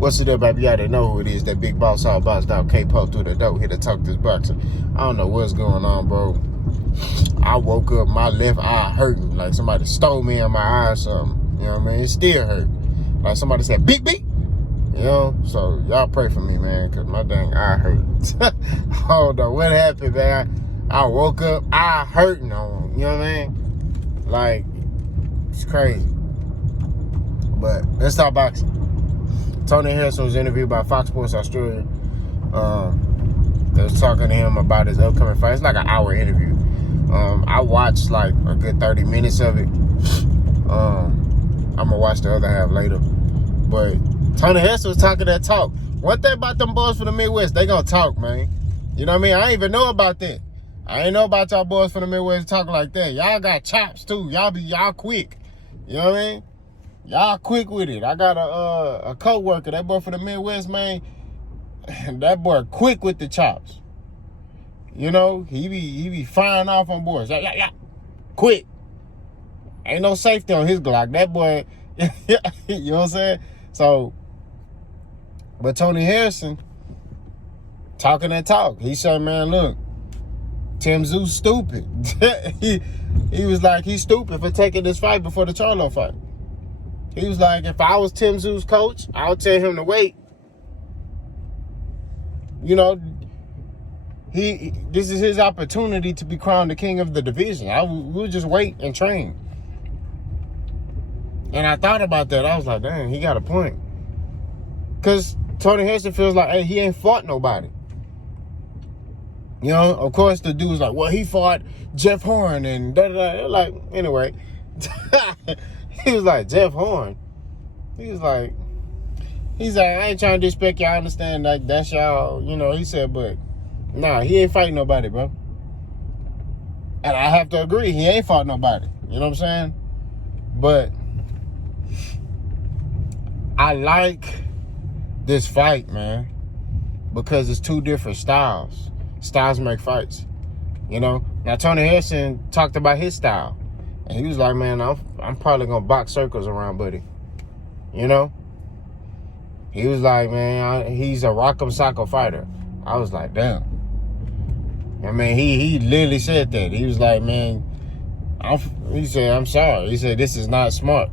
What's it up, baby? You already know who it is. That big boss, all boss dog, K-Po through the door, here to talk this boxer. I don't know what's going on, bro. I woke up, my left eye hurting, like somebody stole me in my eye or something. You know what I mean? It still hurt. Like somebody said, beep, beep. You know? So y'all pray for me, man, because my dang eye hurt. I don't know what happened, man. I woke up, eye hurting on, you know what I mean? Like, it's crazy. But let's talk boxing. Tony Harrison was interviewed by Fox Sports Australia. They was talking to him about his upcoming fight. It's like an hour interview. I watched like a good 30 minutes of it. I'm gonna watch the other half later. But Tony Harrison was talking that talk. One thing about them boys from the Midwest, they gonna talk, man. You know what I mean? I ain't even know about that. I ain't know about y'all boys from the Midwest talking like that. Y'all got chops too. Y'all quick. You know what I mean? Y'all quick with it. I got a co-worker, that boy from the Midwest, man. That boy quick with the chops. You know, he be firing off on boys. Yeah. Quick. Ain't no safety on his Glock. That boy, you know what I'm saying? So, but Tony Harrison talking that talk. He said, man, look, Tim Zhu stupid. he was like, he's stupid for taking this fight before the Charlo fight. He was like, if I was Tim Zhu's coach, I would tell him to wait. You know, this is his opportunity to be crowned the king of the division. We'll just wait and train. And I thought about that. I was like, dang, he got a point. Because Tony Harrison feels like, hey, he ain't fought nobody. You know, of course, the dude's like, well, he fought Jeff Horn and da-da-da. Like, anyway. He was like, Jeff Horn. He's like, I ain't trying to disrespect y'all. I understand, like, that's y'all, you know. He said, but, nah, he ain't fighting nobody, bro. And I have to agree, he ain't fought nobody. You know what I'm saying? But I like this fight, man, because it's two different styles. Styles make fights, you know? Now, Tony Harrison talked about his style. And he was like, man, I'm probably going to box circles around Buddy. You know? He was like, man, he's a rock'em sock'em fighter. I was like, damn. I mean, he literally said that. He was like, man, he said, I'm sorry. He said, this is not smart.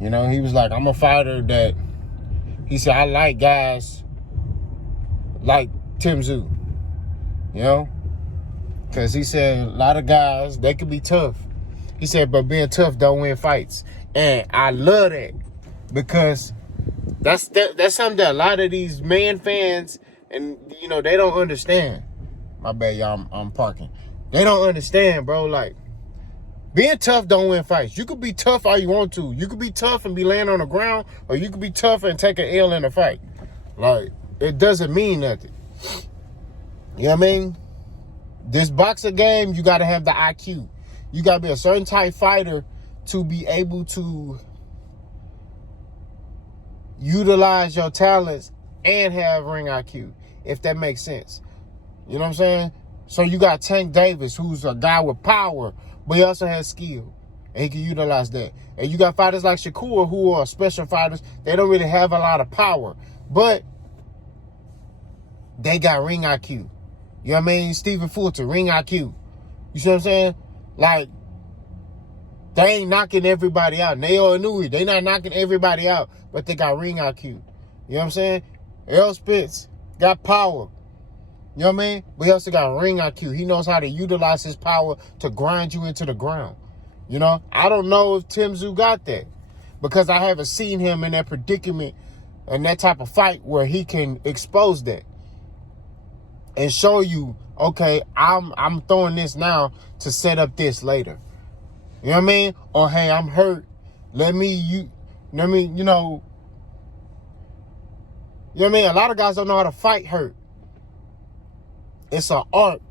You know, he was like, I'm a fighter that, he said, I like guys like Tim Zhu. You know? Because he said, a lot of guys, they could be tough. He said, but being tough don't win fights. And I love that because that's something that a lot of these man fans, and, you know, they don't understand. My bad, y'all, I'm parking. They don't understand, bro. Like, being tough don't win fights. You could be tough all you want to. You could be tough and be laying on the ground, or you could be tough and take an L in a fight. Like, it doesn't mean nothing. You know what I mean? This boxing game, you got to have the IQ. You got to be a certain type fighter to be able to utilize your talents and have ring IQ, if that makes sense. You know what I'm saying? So you got Tank Davis, who's a guy with power, but he also has skill, and he can utilize that. And you got fighters like Shakur, who are special fighters. They don't really have a lot of power, but they got ring IQ. You know what I mean? Stephen Fulton, ring IQ. You see what I'm saying? Like, they ain't knocking everybody out. Nayo Inui, they not knocking everybody out, but they got ring IQ. You know what I'm saying? Errol Spence got power. You know what I mean? But he also got ring IQ. He knows how to utilize his power to grind you into the ground. You know? I don't know if Tim Zhu got that because I haven't seen him in that predicament and that type of fight where he can expose that and show you, okay, I'm throwing this now to set up this later. You know what I mean? Or, hey, I'm hurt. You know what I mean? You know what I mean? A lot of guys don't know how to fight hurt. It's an art.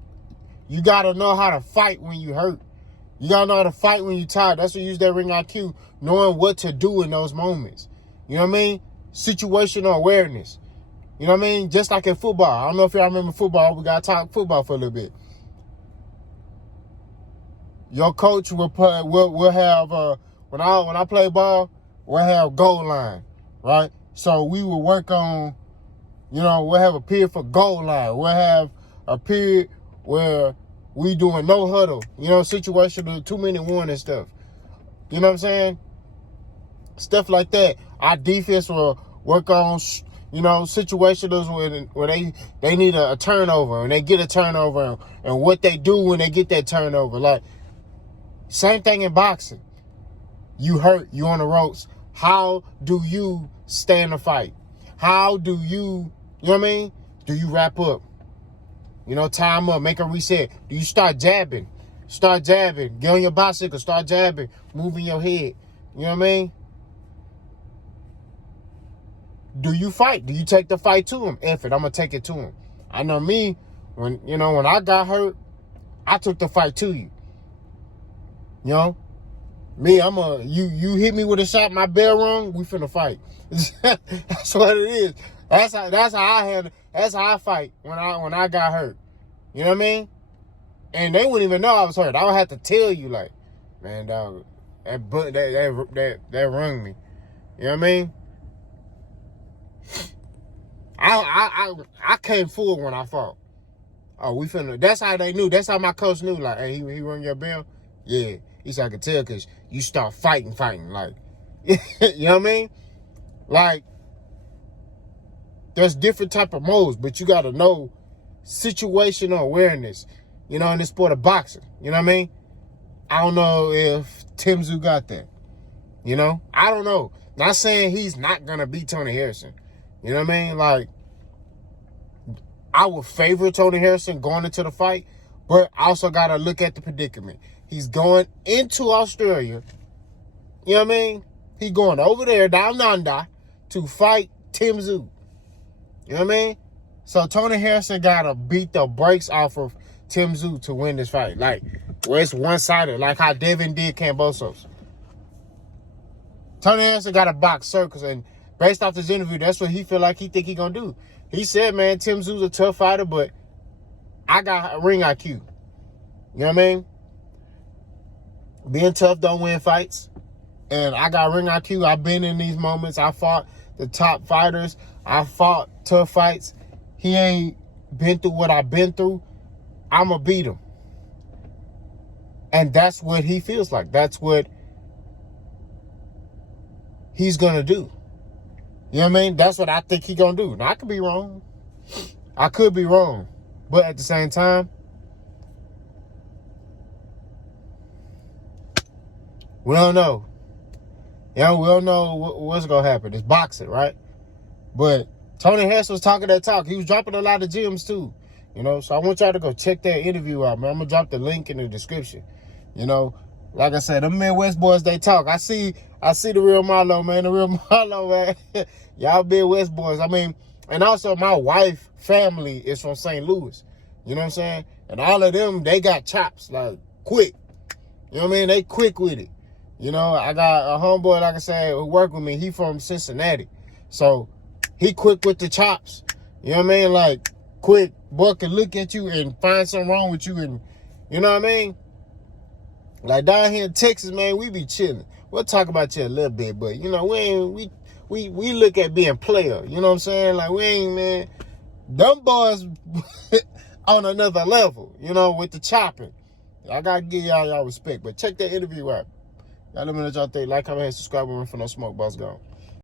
You got to know how to fight when you hurt. You got to know how to fight when you're tired. That's what you use that ring IQ, knowing what to do in those moments. You know what I mean? Situational awareness. You know what I mean? Just like in football. I don't know if y'all remember football. We got to talk football for a little bit. Your coach will have when I play ball, we'll have goal line, right? So we will work on, we'll have a period for goal line. We'll have a period where we doing no huddle, situational 2-minute warning stuff. You know what I'm saying? Stuff like that. Our defense will work on, situations where they need a turnover and they get a turnover and what they do when they get that turnover. Like, same thing in boxing. You hurt, you on the ropes. How do you stay in the fight? How do you know what I mean? Do you wrap up? Tie them up, make a reset. Do you start jabbing? Start jabbing. Get on your bicycle, start jabbing, moving your head. You know what I mean? Do you fight? Do you take the fight to him? If it, I'm gonna take it to him. I know me, when I got hurt, I took the fight to you. Me, you hit me with a shot, my bell rung, we finna fight. That's what it is. That's how I handle. That's how I fight when I got hurt. You know what I mean? And they wouldn't even know I was hurt. I would have to tell you, like, man, dog, that rung me. You know what I mean? I came forward when I fought. Oh, we finna. That's how they knew. That's how my coach knew. Like, hey, he rung your bell. Yeah, he said I could tell because you start fighting. Like, you know what I mean? Like, there's different type of modes, but you gotta know situational awareness. In the sport of boxing. You know what I mean? I don't know if Tim Zhu got that. I don't know. Not saying he's not gonna beat Tony Harrison. You know what I mean? Like, I would favor Tony Harrison going into the fight, but I also got to look at the predicament. He's going into Australia. You know what I mean? He's going over there, down under, to fight Tim Zhu. You know what I mean? So Tony Harrison got to beat the brakes off of Tim Zhu to win this fight. Like, where it's one-sided, like how Devin did Kambosos. Tony Harrison got to box circles, and based off this interview, that's what he feel like he think he gonna do. He said, man, Tim Zhu's a tough fighter, but I got ring IQ. You know what I mean? Being tough don't win fights. And I got ring IQ. I've been in these moments. I fought the top fighters. I fought tough fights. He ain't been through what I've been through. I'ma beat him. And that's what he feels like. That's what he's gonna do. You know what I mean? That's what I think he gonna do. Now, I could be wrong. I could be wrong. But at the same time, we don't know. We don't know what's gonna happen. It's boxing, right? But Tony Harrison was talking that talk. He was dropping a lot of gems too. So I want y'all to go check that interview out, man. I'm gonna drop the link in the description. Like I said, them Midwest boys, they talk. I see the real Marlo, man. The real Marlo, man. Y'all Midwest boys. I mean, and also my wife family is from St. Louis. You know what I'm saying? And all of them, they got chops, like, quick. You know what I mean? They quick with it. I got a homeboy, like I said, who work with me. He from Cincinnati. So he quick with the chops. You know what I mean? Like, quick. Boy can look at you and find something wrong with you. And you know what I mean? Like, down here in Texas, man, we be chilling. We'll talk about you a little bit, but, we look at being player. You know what I'm saying? Like, we ain't, man. Them boys on another level, with the chopping. I got to give y'all respect. But check that interview out. Y'all let me know what y'all think. Like, comment, and subscribe. For no smoke, boss gone.